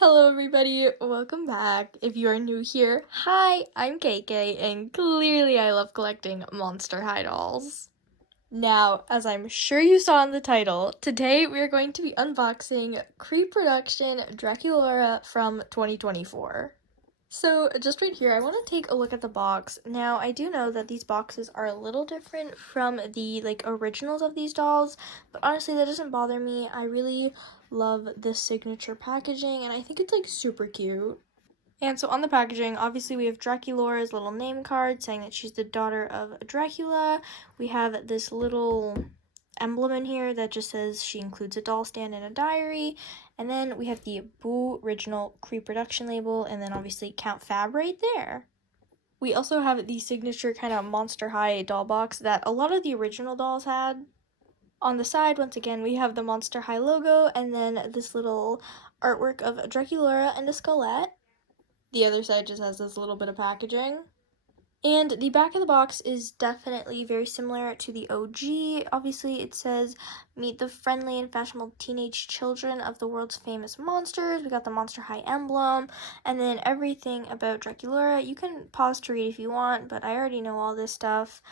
Hello everybody, welcome back. If you are new here, hi, I'm KK, and clearly I love collecting Monster High dolls. Now, as I'm sure you saw in the title, today we are going to be unboxing CREEPRODUCTION Draculaura from 2024. So, just right here, I want to take a look at the box. Now, I do know that these boxes are a little different from the, originals of these dolls, but honestly, that doesn't bother me. I really love this signature packaging, and I think it's, super cute. And so on the packaging, obviously we have Draculaura's little name card saying that she's the daughter of Dracula. We have this little emblem in here that just says she includes a doll stand and a diary. And then we have the Boo Original CREEPRODUCTION label, and then obviously Count Fab right there. We also have the signature kind of Monster High doll box that a lot of the original dolls had. On the side, once again, we have the Monster High logo, and then this little artwork of Draculaura and a skullette. The other side just has this little bit of packaging. And the back of the box is definitely very similar to the OG. Obviously, it says, meet the friendly and fashionable teenage children of the world's famous monsters. We got the Monster High emblem, and then everything about Draculaura. You can pause to read if you want, but I already know all this stuff.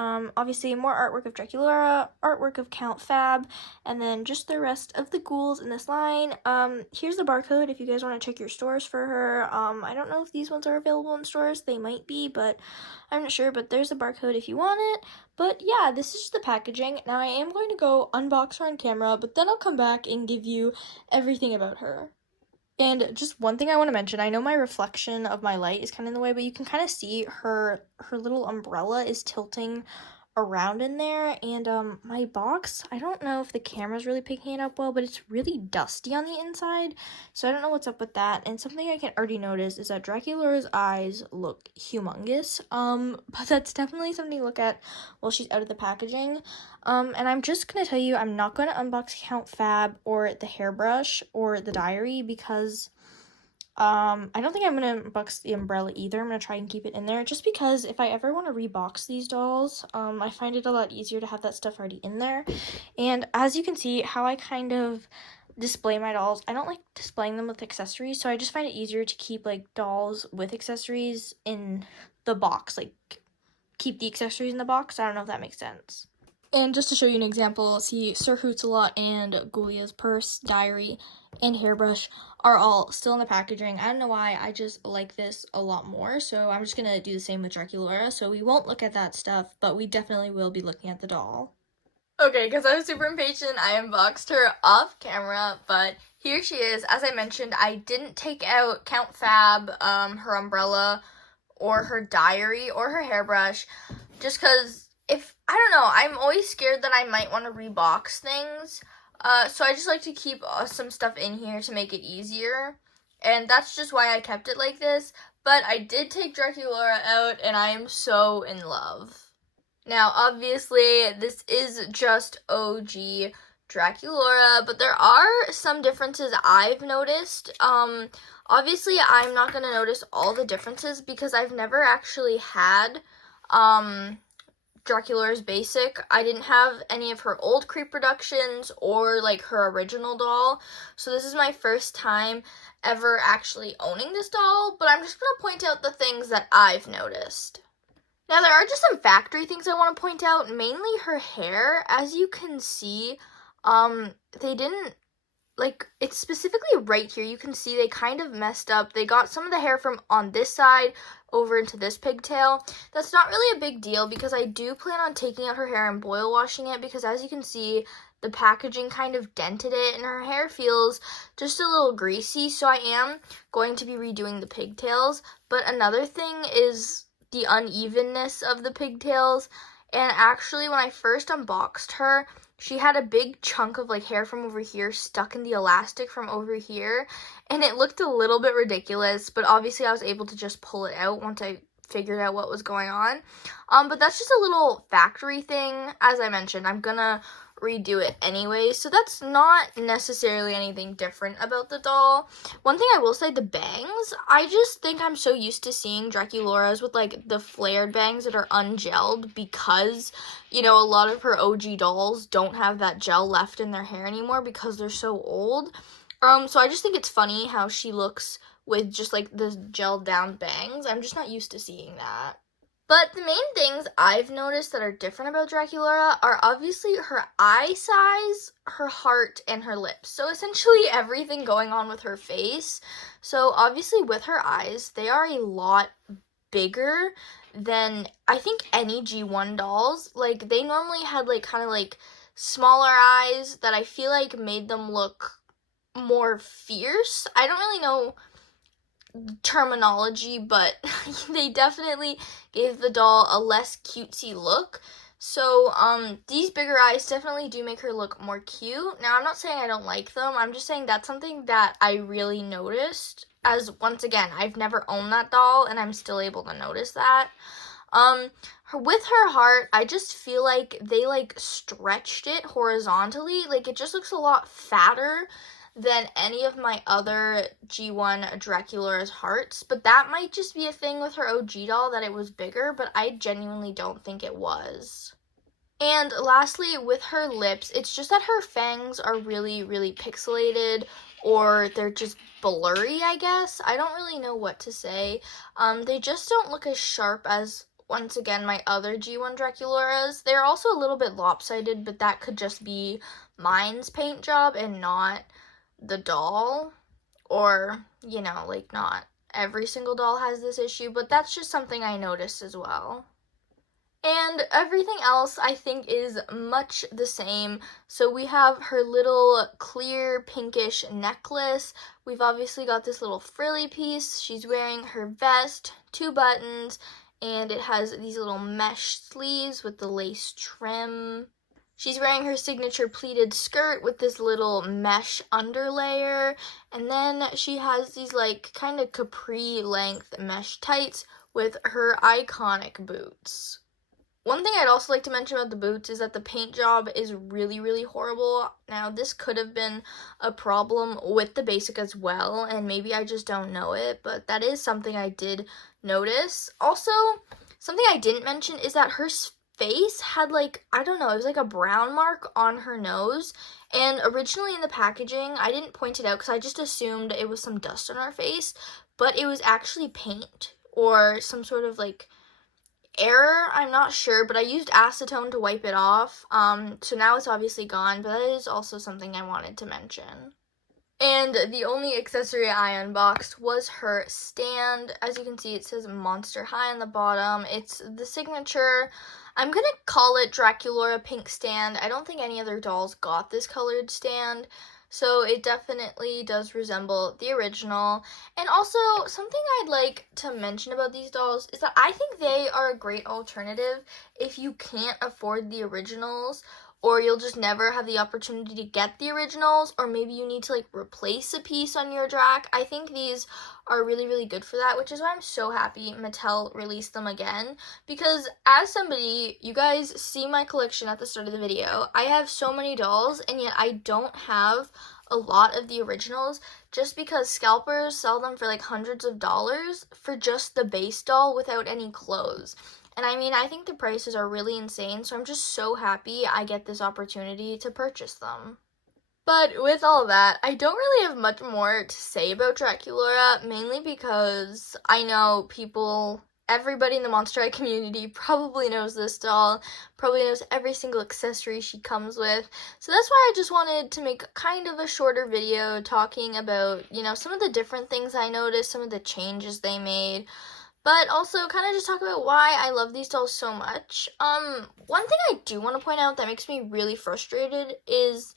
Obviously, more artwork of Draculaura, artwork of Count Fab, and then just the rest of the ghouls in this line. Here's the barcode if you guys want to check your stores for her. I don't know if these ones are available in stores. They might be, but I'm not sure. But there's the barcode if you want it. But yeah, this is just the packaging. Now, I am going to go unbox her on camera, but then I'll come back and give you everything about her. And just one thing I want to mention, I know my reflection of my light is kind of in the way, but you can kind of see her little umbrella is tilting around in there, and my box, I don't know if the camera's really picking it up well, but it's really dusty on the inside, so I don't know what's up with that. And something I can already notice is that Draculaura's eyes look humongous, but that's definitely something to look at while she's out of the packaging. And I'm just gonna tell you, I'm not gonna unbox Count Fab or the hairbrush or the diary because I don't think I'm going to unbox the umbrella either. I'm going to try and keep it in there just because if I ever want to rebox these dolls, I find it a lot easier to have that stuff already in there. And as you can see, how I kind of display my dolls, I don't like displaying them with accessories, so I just find it easier to keep, dolls with accessories in the box, keep the accessories in the box. I don't know if that makes sense. And just to show you an example, see Sir Hoots-a-Lot and Ghoulia's purse, diary, and hairbrush are all still in the packaging. I don't know why, I just like this a lot more, so I'm just going to do the same with Draculaura. So we won't look at that stuff, but we definitely will be looking at the doll. Okay, because I was super impatient, I unboxed her off camera, but here she is. As I mentioned, I didn't take out Count Fab, her umbrella, or her diary, or her hairbrush, just because I don't know, I'm always scared that I might want to rebox things, so I just like to keep some stuff in here to make it easier, and that's just why I kept it like this. But I did take Draculaura out, and I am so in love. Now, obviously, this is just OG Draculaura, but there are some differences I've noticed. Obviously, I'm not going to notice all the differences because I've never actually had, Draculaura's basic. I didn't have any of her old CREEPRODUCTIONs or her original doll, so this is my first time ever actually owning this doll, but I'm just going to point out the things that I've noticed. Now, there are just some factory things I want to point out, mainly her hair. As you can see, they didn't, it's specifically right here, you can see they kind of messed up. They got some of the hair from on this side over into this pigtail. That's not really a big deal because I do plan on taking out her hair and boil washing it because as you can see, the packaging kind of dented it and her hair feels just a little greasy, so I am going to be redoing the pigtails. But another thing is the unevenness of the pigtails, and actually when I first unboxed her, she had a big chunk of hair from over here stuck in the elastic from over here, and it looked a little bit ridiculous, but obviously I was able to just pull it out once I figured out what was going on. But that's just a little factory thing. As I mentioned, I'm gonna redo it anyway, so that's not necessarily anything different about the doll. One thing I will say, the bangs, I just think I'm so used to seeing Draculaura's with the flared bangs that are ungelled because, a lot of her OG dolls don't have that gel left in their hair anymore because they're so old. So I just think it's funny how she looks with just like the gelled down bangs. I'm just not used to seeing that. But the main things I've noticed that are different about Draculaura are obviously her eye size, her heart, and her lips. So essentially everything going on with her face. So obviously with her eyes, they are a lot bigger than I think any G1 dolls. Like they normally had like kind of like smaller eyes that I feel like made them look more fierce. I don't really know terminology, but they definitely gave the doll a less cutesy look. So, these bigger eyes definitely do make her look more cute. Now, I'm not saying I don't like them. I'm just saying that's something that I really noticed. As, once again, I've never owned that doll, and I'm still able to notice that. With her heart, I just feel like they, like, stretched it horizontally. Like, it just looks a lot fatter than any of my other G1 Draculaura's hearts, but that might just be a thing with her OG doll that it was bigger, but I genuinely don't think it was. And lastly, with her lips, it's just that her fangs are really, really pixelated, or they're just blurry, I guess. I don't really know what to say. They just don't look as sharp as, once again, my other G1 Draculaura's. They're also a little bit lopsided, but that could just be mine's paint job and not the doll, or, you know, like not every single doll has this issue, but that's just something I noticed as well. And everything else I think is much the same. So we have her little clear pinkish necklace. We've obviously got this little frilly piece. She's wearing her vest, 2 buttons, and it has these little mesh sleeves with the lace trim. She's wearing her signature pleated skirt with this little mesh underlayer, and then she has these like kind of capri length mesh tights with her iconic boots. One thing I'd also like to mention about the boots is that the paint job is really, really horrible. Now, this could have been a problem with the basic as well, and maybe I just don't know it, but that is something I did notice. Also, something I didn't mention is that her face had like, I don't know, it was like a brown mark on her nose, and originally in the packaging, I didn't point it out because I just assumed it was some dust on her face, but it was actually paint or some sort of like error, I'm not sure, but I used acetone to wipe it off, so now it's obviously gone, but that is also something I wanted to mention. And the only accessory I unboxed was her stand. As you can see, it says Monster High on the bottom. It's the signature, I'm gonna call it Draculaura pink stand. I don't think any other dolls got this colored stand, so it definitely does resemble the original. And also, something I'd like to mention about these dolls is that I think they are a great alternative if you can't afford the originals, or you'll just never have the opportunity to get the originals, or maybe you need to like replace a piece on your Drac. I think these are really, really good for that, which is why I'm so happy Mattel released them again, because as somebody, you guys see my collection at the start of the video, I have so many dolls, and yet I don't have a lot of the originals, just because scalpers sell them for like hundreds of dollars for just the base doll without any clothes. And I mean, I think the prices are really insane, so I'm just so happy I get this opportunity to purchase them. But with all that, I don't really have much more to say about Draculaura, mainly because I know everybody in the Monster High community probably knows this doll, probably knows every single accessory she comes with. So that's why I just wanted to make kind of a shorter video talking about, you know, some of the different things I noticed, some of the changes they made, but also kind of just talk about why I love these dolls so much. One thing I do want to point out that makes me really frustrated is,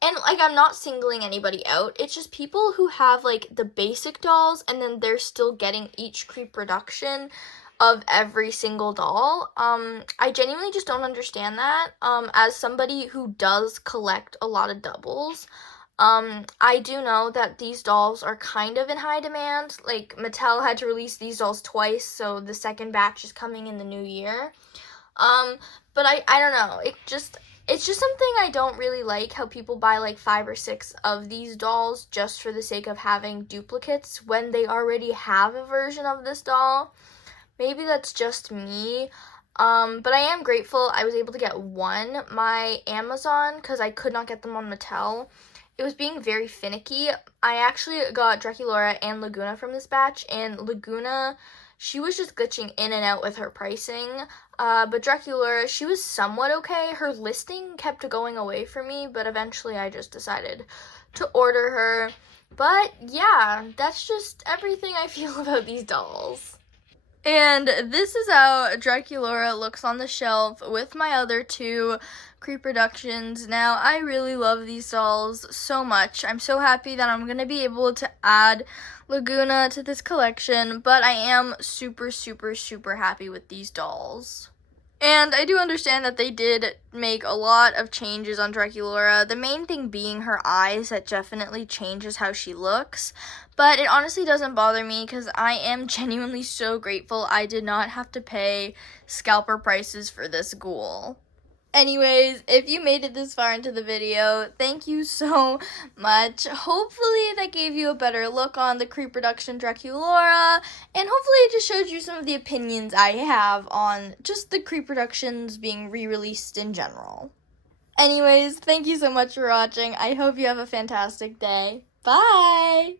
and like I'm not singling anybody out, it's just people who have like the basic dolls and then they're still getting each CREEPRODUCTION of every single doll. I genuinely just don't understand that. As somebody who does collect a lot of doubles, I do know that these dolls are kind of in high demand. Like, Mattel had to release these dolls twice, so the second batch is coming in the new year. But I don't know, it's just something I don't really like, how people buy like 5 or 6 of these dolls just for the sake of having duplicates when they already have a version of this doll. Maybe that's just me. But I am grateful I was able to get one. My Amazon, because I could not get them on Mattel, it was being very finicky. I actually got Draculaura and Laguna from this batch, and Laguna, she was just glitching in and out with her pricing. But Draculaura, she was somewhat okay. Her listing kept going away for me, but eventually I just decided to order her. But yeah, that's just everything I feel about these dolls. And this is how Draculaura looks on the shelf with my other two CREEPRODUCTIONs. Now, I really love these dolls so much. I'm so happy that I'm going to be able to add Laguna to this collection, but I am super, super, super happy with these dolls. And I do understand that they did make a lot of changes on Draculaura, the main thing being her eyes. That definitely changes how she looks, but it honestly doesn't bother me because I am genuinely so grateful I did not have to pay scalper prices for this ghoul. Anyways, if you made it this far into the video, thank you so much. Hopefully that gave you a better look on the CREEPRODUCTION Draculaura, and hopefully it just showed you some of the opinions I have on just the CREEPRODUCTIONs being re-released in general. Anyways, thank you so much for watching. I hope you have a fantastic day. Bye!